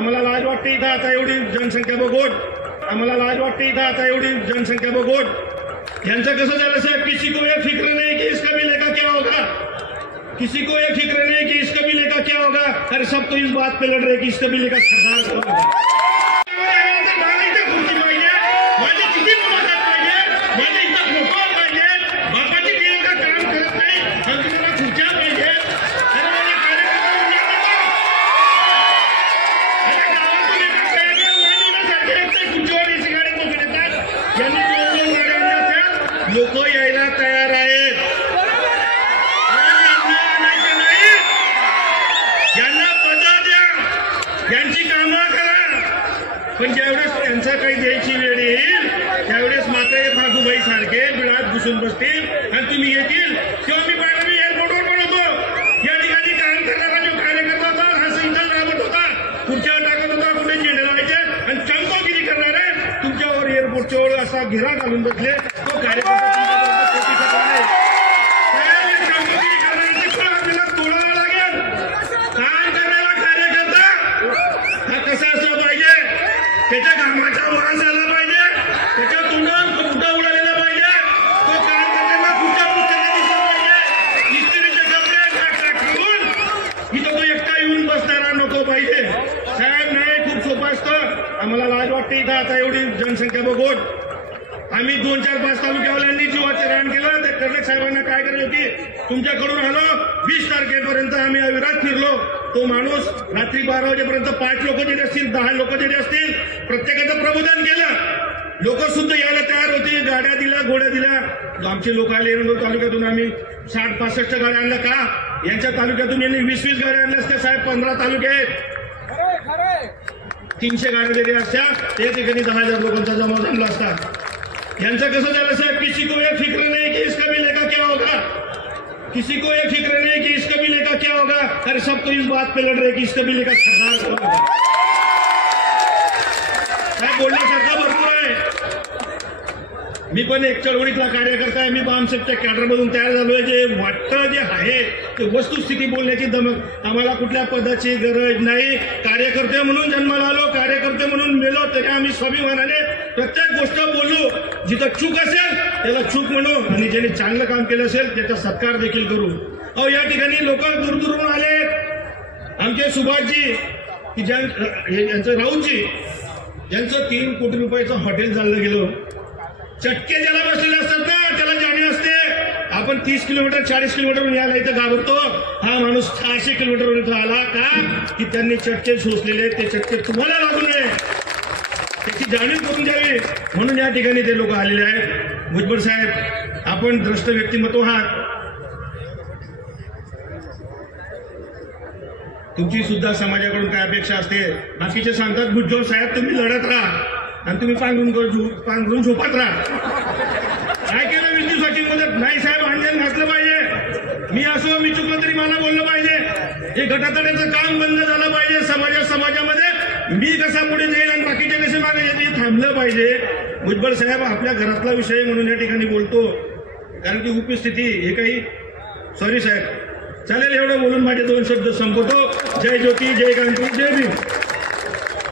आम्हाला लाज वाटते इथं आता एवढी जनसंख्या बघून, आम्हाला लाज वाटते इथं आता एवढी जनसंख्या बघून। यांचं कसं झालं साहेब, किसी को ये फिक्र नहीं कि इस कबीले का क्या होगा, किसी को ये फिक्र नहीं कि इस कबीले का क्या होगा। अरे सब तो इस बात पे लड़ रहे कि इस कबीले का सरदार कौन होगा। लोक यायला तयार आहेत, यांना पद द्या, यांची कामं करा, पण ज्यावेळेस त्यांचा काही द्यायची वेळ येईल त्यावेळेस मात्र हे फागूबाई सारखे बिळात घुसून बसतील आणि तुम्ही येतील तेव्हा मी पाहिलं एअरपोर्टवर पण होतो, या ठिकाणी काम करणारा जो कार्यकर्ता होता हा सिंगल राबत होता, खुर्च्या टाकत होता, कुठे झेंडे लावायचे आणि चंकोगिरी करणारे तुमच्यावर एअरपोर्टच्यावर असा घेरा घालून बसले। तो कार्यकर्ता त्याच्या कामाचा वास आला पाहिजे, त्याच्या तोंडावर कुठं उडालेला पाहिजे, तो काम करताना कुठच्या पुस्तकात दिसला पाहिजे, इस्त्रीचे कपडे टाकून इथं तो एकटा येऊन बसणारा नको पाहिजे। साहेब नाही, खूप सोपं असतं। आम्हाला लाज वाटते इथं आता एवढी जनसंख्या बघून। आम्ही 2, 4, 5 तालुक्यावाल्यांनी जीवाचे रान केलं। त्या कर्णक साहेबांना काय करायची होती, तुमच्याकडून आलो 20 तारखेपर्यंत आम्ही अविरात फिरलो। तो माणूस रात्री 12 वाजेपर्यंत 5 लोक जरी असतील, 10 लोक जरी असतील, प्रत्येकाचं प्रबोधन केलं। लोक सुद्धा यायला तयार होती, गाड्या दिल्या, घोड्या दिल्या। आमचे लोक आले एरंडोल तालुक्यातून, आम्ही 60-65 गाड्या आणल्या का, यांच्या तालुक्यातून यांनी 20-20 गाड्या आणल्या असत्या साहेब। 15 तालुके आहेत, 300 गाड्या जरी असत्या त्या ठिकाणी 10,000 लोकांचा जमा जमला असता। यांचं कसं झालं साहेब, किसी को ये फिक्र नहीं कि इस कबीले का क्या होगा, किसी को ये फिक्र नहीं कि इस कबीले का क्या होगा। अरे सब तो इस बात पे लड़ रहे कि इस कबीले का सरदार कौन होगा। काय बोलण्यासारखं भरपूर आहे। मी पण एक चळवळीतला कार्यकर्ता आहे, मी बामसेटच्या कॅडरमधून तयार झालोय। जे वाटतं जे आहे ते वस्तुस्थिती बोलण्याची दमक, आम्हाला कुठल्या पदाची गरज नाही। कार्यकर्ते म्हणून जन्माला आलो, कार्यकर्ते म्हणून मेलो तरी आम्ही स्वाभिमानाने प्रत्येक गोष्ट बोलू। जिथं चूक असेल त्याला चूक म्हणू आणि ज्यांनी चांगलं काम केलं असेल त्याचा सत्कार देखील करू। अहो या ठिकाणी लोक दूरदूरून आले, आमचे सुभाषजी की यांचं राऊतजी, ज्यांचं 3 कोटी रुपयाचं हॉटेल चाललं गेलं, चटके ज्याला बसलेले असतात ना त्याला जाणीव असते। आपण 30 किलोमीटर 40 किलोमीटरवरून यायला इथं घाबरतो, हा माणूस 600 किलोमीटरवरून इथं आला का की त्यांनी चटके शोषलेले, ते चटके तुम्हाला लागू नये त्याची जाणीव करून द्यावी म्हणून या ठिकाणी ते लोक आलेले आहेत। भुजबळ साहेब आपण द्रष्ट व्यक्तिमत्व आहात, तुमची सुद्धा समाजाकडून काय अपेक्षा असते। बाकीचे सांगतात भुजबळ साहेब तुम्ही लढत राहा आणि तुम्ही पांघरून झोपत राहा। काय केलं 20 दिवसाची मुदत नाही साहेब, अंजन घातलं पाहिजे। मी असो मी चुकलं तरी मला बोललं पाहिजे। हे गटातड्याचं काम बंद झालं पाहिजे। समाजामध्ये मी कसा पुढे जाईल आणि बाकीचे कसे मागे येते हे थांबलं पाहिजे। भुजबळ साहेब आपल्या घरातला विषय म्हणून या ठिकाणी बोलतो, कारण की उपस्थिती हे काही सॉरी साहेब चालेल एवढं बोलून माझे 2 शब्द संपवतो। जय ज्योती, जय क्रांती, जय भीम।